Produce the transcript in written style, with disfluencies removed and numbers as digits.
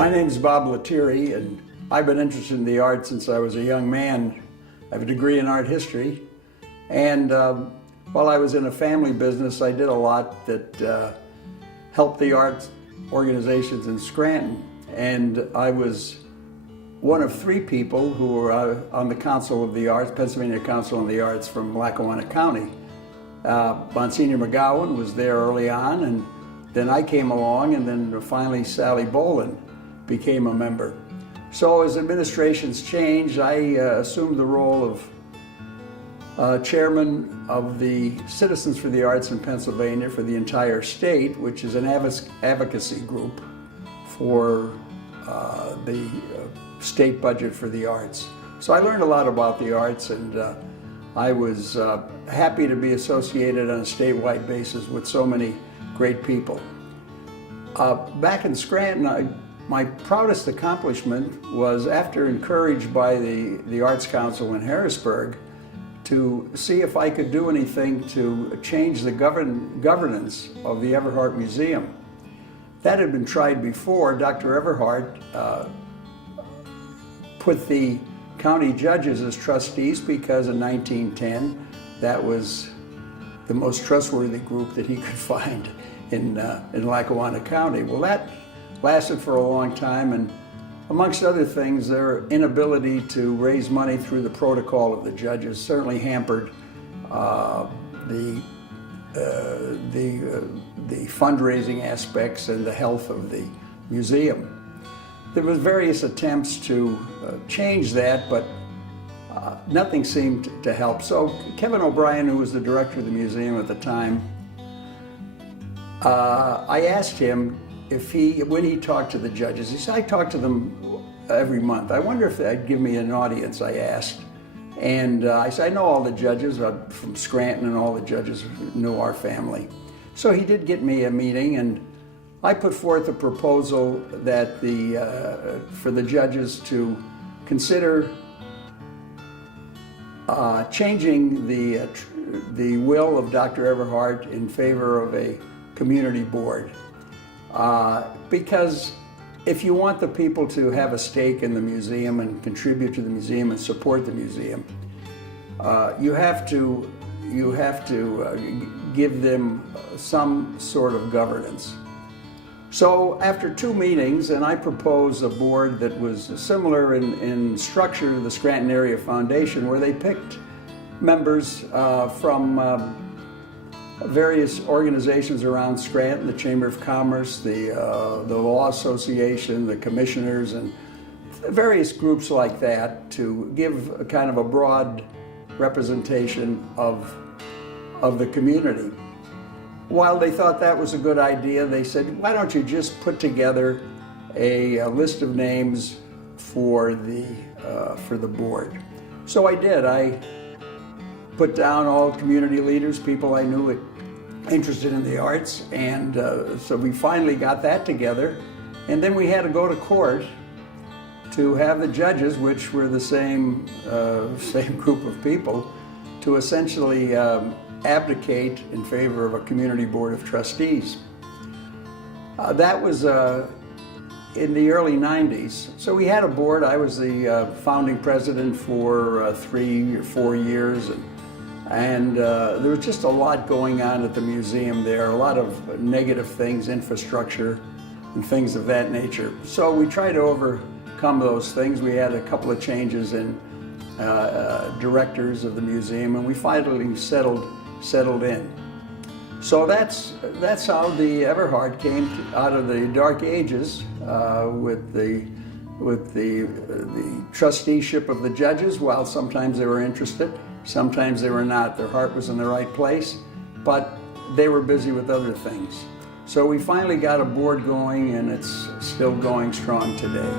My name is Bob Lettieri, and I've been interested in the arts since I was a young man. I have a degree in art history, and while I was in a family business, I did a lot that helped the arts organizations in Scranton. And I was one of three people who were on the Council of the Arts, Pennsylvania Council on the Arts from Lackawanna County. Monsignor McGowan was there early on, and then I came along, and then finally Sally Boland became a member. So as administrations changed, I assumed the role of chairman of the Citizens for the Arts in Pennsylvania for the entire state, which is an advocacy group for the state budget for the arts. So I learned a lot about the arts, and I was happy to be associated on a statewide basis with so many great people. Back in Scranton, my proudest accomplishment was, after encouraged by the Arts Council in Harrisburg, to see if I could do anything to change the governance of the Everhart Museum. That had been tried before. Dr. Everhart put the county judges as trustees because in 1910 that was the most trustworthy group that he could find in Lackawanna County. Well, that lasted for a long time, and amongst other things, their inability to raise money through the protocol of the judges certainly hampered the fundraising aspects and the health of the museum. There was various attempts to change that, but nothing seemed to help. So Kevin O'Brien, who was the director of the museum at the time, I asked him if when he talked to the judges, he said, I talk to them every month. I wonder if they'd give me an audience, I asked. And I said, I know all the judges from Scranton, and all the judges know our family. So he did get me a meeting, and I put forth a proposal that for the judges to consider changing the will of Dr. Everhart in favor of a community board. Because if you want the people to have a stake in the museum and contribute to the museum and support the museum, you have to give them some sort of governance. So after 2 meetings, and I proposed a board that was similar in structure to the Scranton Area Foundation, where they picked members from various organizations around Scranton, the Chamber of Commerce, the Law Association, the commissioners, and various groups like that, to give a kind of a broad representation of the community. While they thought that was a good idea, they said, why don't you just put together a list of names for the board? So I did. I put down all community leaders, people I knew interested in the arts, and so we finally got that together. And then we had to go to court to have the judges, which were the same group of people, to essentially abdicate in favor of a community board of trustees. That was in the early 90s. So we had a board. I was the founding president for 3 or 4 years, and there was just a lot going on at the museum there, a lot of negative things, infrastructure and things of that nature. So we tried to overcome those things. We had a couple of changes in directors of the museum, and we finally settled in. So that's how the Everhart came out of the dark ages, with the trusteeship of the judges. While sometimes they were interested, sometimes they were not. Their heart was in the right place, but they were busy with other things. So we finally got a board going, and it's still going strong today.